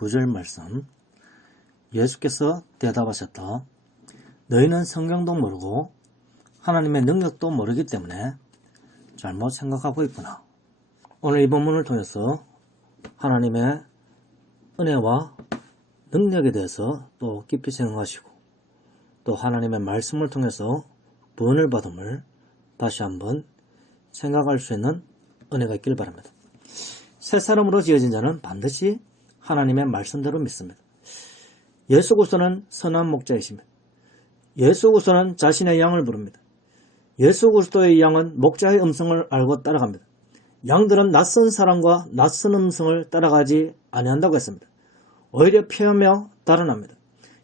9절 말씀. 예수께서 대답하셨다. 너희는 성경도 모르고 하나님의 능력도 모르기 때문에 잘못 생각하고 있구나. 오늘 이 본문을 통해서 하나님의 은혜와 능력에 대해서 또 깊이 생각하시고 또 하나님의 말씀을 통해서 구원을 받음을 다시 한번 생각할 수 있는 은혜가 있길 바랍니다. 새 사람으로 지어진 자는 반드시 하나님의 말씀대로 믿습니다. 예수 그리스도는 선한 목자이십니다. 예수 그리스도는 자신의 양을 부릅니다. 예수 그리스도의 양은 목자의 음성을 알고 따라갑니다. 양들은 낯선 사람과 낯선 음성을 따라가지 아니한다고 했습니다. 오히려 피하며 달아납니다.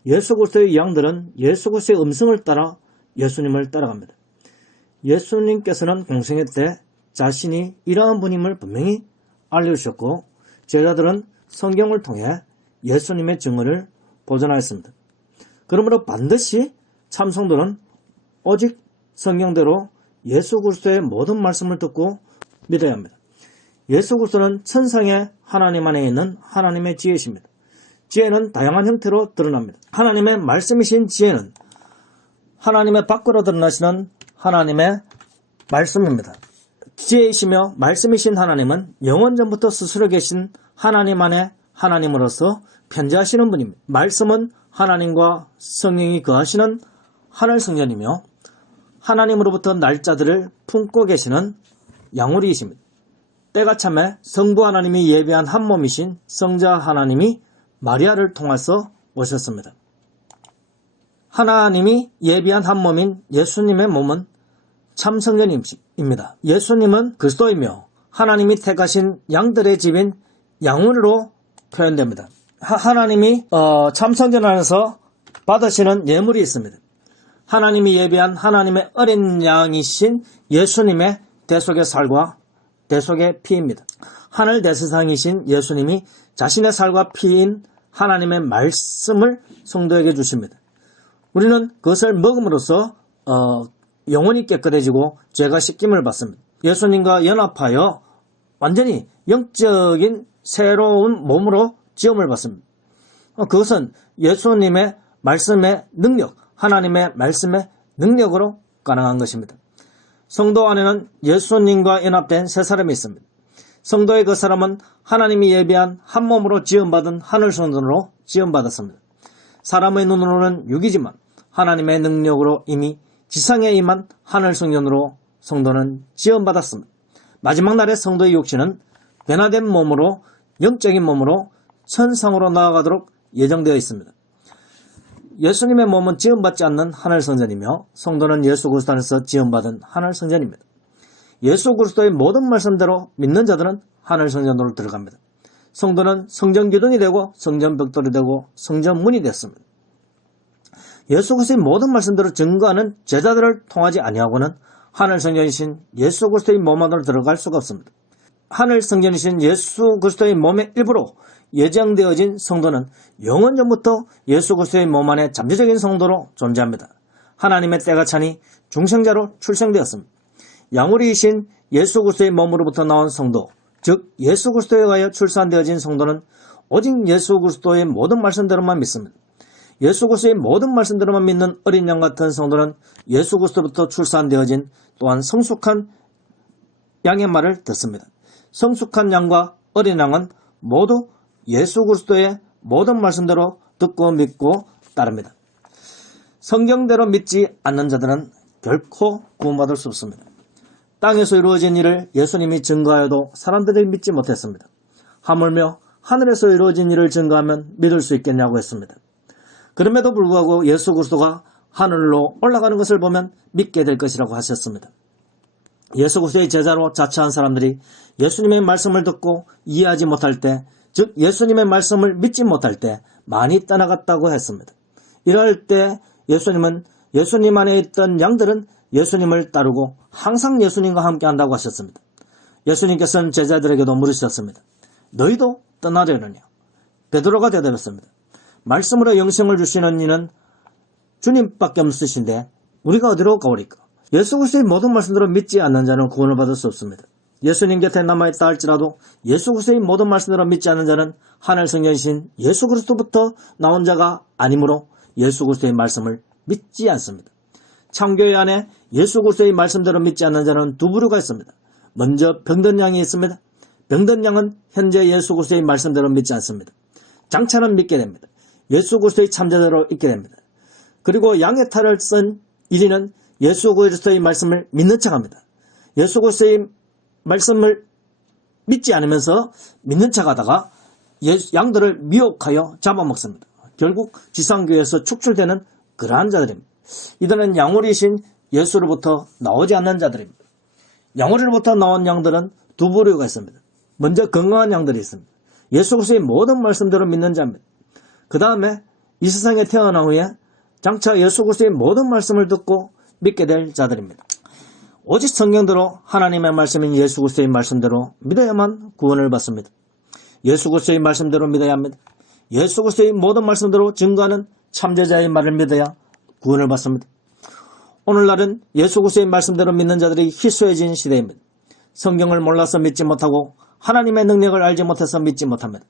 예수 그리스도의 양들은 예수 그리스도의 음성을 따라 예수님을 따라갑니다. 예수님께서는 공생애 때 자신이 이러한 분임을 분명히 알려주셨고 제자들은 성경을 통해 예수님의 증언을 보존하였습니다. 그러므로 반드시 참성도는 오직 성경대로 예수 그리스도의 모든 말씀을 듣고 믿어야 합니다. 예수 그리스도는 천상의 하나님 안에 있는 하나님의 지혜이십니다. 지혜는 다양한 형태로 드러납니다. 하나님의 말씀이신 지혜는 하나님의 밖으로 드러나시는 하나님의 말씀입니다. 지혜이시며 말씀이신 하나님은 영원전부터 스스로 계신 하나님 안에 하나님으로서 편재하시는 분입니다. 말씀은 하나님과 성령이 거하시는 하늘 성전이며 하나님으로부터 날짜들을 품고 계시는 양우리이십니다. 때가 참에 성부 하나님이 예비한 한 몸이신 성자 하나님이 마리아를 통해서 오셨습니다. 하나님이 예비한 한 몸인 예수님의 몸은 참 성전입니다. 예수님은 그리스도이며 하나님이 택하신 양들의 집인 양으로 표현됩니다. 하나님이 참 성전 안에서 받으시는 예물이 있습니다. 하나님이 예비한 하나님의 어린 양이신 예수님의 대속의 살과 대속의 피입니다. 하늘 대세상이신 예수님이 자신의 살과 피인 하나님의 말씀을 성도에게 주십니다. 우리는 그것을 먹음으로써 영혼이 깨끗해지고 죄가 씻김을 받습니다. 예수님과 연합하여 완전히 영적인 새로운 몸으로 지음을 받습니다. 그것은 예수님의 말씀의 능력, 하나님의 말씀의 능력으로 가능한 것입니다. 성도 안에는 예수님과 연합된 세 사람이 있습니다. 성도의 그 사람은 하나님이 예비한 한 몸으로 지음받은 하늘 성전으로 지음받았습니다. 사람의 눈으로는 육이지만 하나님의 능력으로 이미 지상에 임한 하늘 성전으로 성도는 지음받았습니다. 마지막 날에 성도의 육신은 변화된 몸으로 영적인 몸으로 천상으로 나아가도록 예정되어 있습니다. 예수님의 몸은 지음받지 않는 하늘 성전이며 성도는 예수 그리스도 안에서 지음받은 하늘 성전입니다. 예수 그리스도의 모든 말씀대로 믿는 자들은 하늘 성전으로 들어갑니다. 성도는 성전 기둥이 되고 성전 벽돌이 되고 성전 문이 됐습니다. 예수 그리스도의 모든 말씀대로 증거하는 제자들을 통하지 아니하고는 하늘 성전이신 예수 그리스도의 몸 안으로 들어갈 수가 없습니다. 하늘 성전이신 예수 그리스도의 몸의 일부로 예정되어진 성도는 영원전부터 예수 그리스도의 몸 안에 잠재적인 성도로 존재합니다. 하나님의 때가 차니 중생자로 출생되었습니다. 양우리이신 예수 그리스도의 몸으로부터 나온 성도, 즉 예수 그리스도에 의하여 출산되어진 성도는 오직 예수 그리스도의 모든 말씀대로만 믿습니다. 예수 그리스도의 모든 말씀대로만 믿는 어린 양 같은 성도는 예수 그리스도부터 출산되어진 또한 성숙한 양의 말을 듣습니다. 성숙한 양과 어린 양은 모두 예수 그리스도의 모든 말씀대로 듣고 믿고 따릅니다. 성경대로 믿지 않는 자들은 결코 구원받을 수 없습니다. 땅에서 이루어진 일을 예수님이 증거하여도 사람들이 믿지 못했습니다. 하물며 하늘에서 이루어진 일을 증거하면 믿을 수 있겠냐고 했습니다. 그럼에도 불구하고 예수 그리스도가 하늘로 올라가는 것을 보면 믿게 될 것이라고 하셨습니다. 예수 그리스도의 제자로 자처한 사람들이 예수님의 말씀을 듣고 이해하지 못할 때, 즉 예수님의 말씀을 믿지 못할 때 많이 떠나갔다고 했습니다. 이럴 때 예수님은 예수님 안에 있던 양들은 예수님을 따르고 항상 예수님과 함께 한다고 하셨습니다. 예수님께서는 제자들에게도 물으셨습니다. 너희도 떠나려느냐? 베드로가 대답했습니다. 말씀으로 영생을 주시는 이는 주님밖에 없으신데 우리가 어디로 가오리까? 예수 그리스도의 모든 말씀대로 믿지 않는 자는 구원을 받을 수 없습니다. 예수님 곁에 남아있다 할지라도 예수 그리스도의 모든 말씀대로 믿지 않는 자는 하늘 성령이신 예수 그리스도부터 나온 자가 아니므로 예수 그리스도의 말씀을 믿지 않습니다. 참교회 안에 예수 그리스도의 말씀대로 믿지 않는 자는 두 부류가 있습니다. 먼저 병든 양이 있습니다. 병든 양은 현재 예수 그리스도의 말씀대로 믿지 않습니다. 장차는 믿게 됩니다. 예수 그리스도의 참자대로 있게 됩니다. 그리고 양의 탈을 쓴 1위는 예수 그리스도의 말씀을 믿는 척합니다. 예수 그리스도의 말씀을 믿지 않으면서 믿는 척하다가 양들을 미혹하여 잡아먹습니다. 결국 지상교회에서 축출되는 그러한 자들입니다. 이들은 양오리신 예수로부터 나오지 않는 자들입니다. 양오리로부터 나온 양들은 두 부류가 있습니다. 먼저 건강한 양들이 있습니다. 예수 그리스도의 모든 말씀대로 믿는 자입니다. 그 다음에 이 세상에 태어난 후에 장차 예수 그리스도의 모든 말씀을 듣고 믿게 될 자들입니다. 오직 성경대로 하나님의 말씀인 예수 그리스도의 말씀대로 믿어야만 구원을 받습니다. 예수 그리스도의 말씀대로 믿어야 합니다. 예수 그리스도의 모든 말씀대로 증거하는 참제자의 말을 믿어야 구원을 받습니다. 오늘날은 예수 그리스도의 말씀대로 믿는 자들이 희소해진 시대입니다. 성경을 몰라서 믿지 못하고 하나님의 능력을 알지 못해서 믿지 못합니다.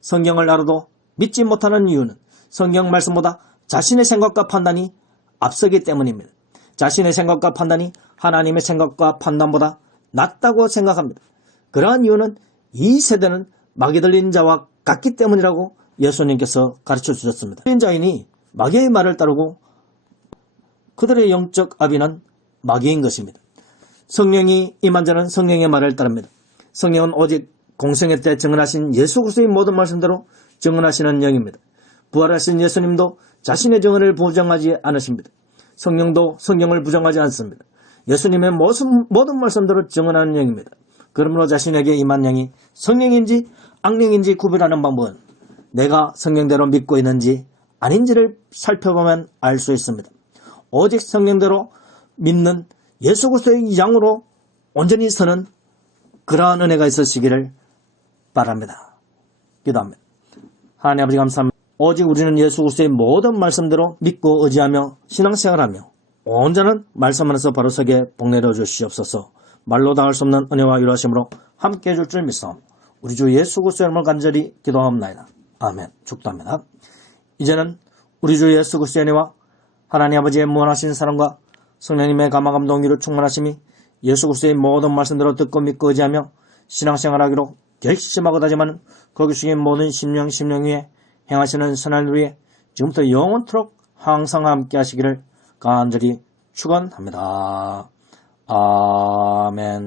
성경을 알아도 믿지 못하는 이유는 성경 말씀보다 자신의 생각과 판단이 앞서기 때문입니다. 자신의 생각과 판단이 하나님의 생각과 판단보다 낫다고 생각합니다. 그러한 이유는 이 세대는 마귀 들린 자와 같기 때문이라고 예수님께서 가르쳐 주셨습니다. 들린 자인이 마귀의 말을 따르고 그들의 영적 아비는 마귀인 것입니다. 성령이 임한 자는 성령의 말을 따릅니다. 성령은 오직 공생애 때 증언하신 예수 그리스도의 모든 말씀대로 증언하시는 영입니다. 부활하신 예수님도 자신의 증언을 부정하지 않으십니다. 성령도 성경을 부정하지 않습니다. 예수님의 모든 말씀대로 증언하는 영입니다. 그러므로 자신에게 임한 영이 성령인지 악령인지 구별하는 방법은 내가 성경대로 믿고 있는지 아닌지를 살펴보면 알 수 있습니다. 오직 성경대로 믿는 예수 그리스도의 양으로 온전히 서는 그러한 은혜가 있으시기를 바랍니다. 기도합니다. 하나님 아버지 감사합니다. 오직 우리는 예수 그리스도의 모든 말씀대로 믿고 의지하며 신앙생활하며 온전한 말씀 안에서 바로 서게 복내려 주시옵소서. 말로 당할 수 없는 은혜와 유라심으로 함께해 줄 줄 믿사옵. 우리 주 예수 그리스도의 이름을 간절히 기도하옵나이다. 아멘. 축도합니다. 이제는 우리 주 예수 그리스도의 은혜와 하나님 아버지의 무한하신 사랑과 성령님의 감화감동으로 충만하심이 예수 그리스도의 모든 말씀대로 듣고 믿고 의지하며 신앙생활하기로 결심하고 다짐하는 거기 중에 모든 심령 위에 행하시는 선한 위에 지금부터 영원토록 항상 함께 하시기를 간절히 축원합니다. 아멘.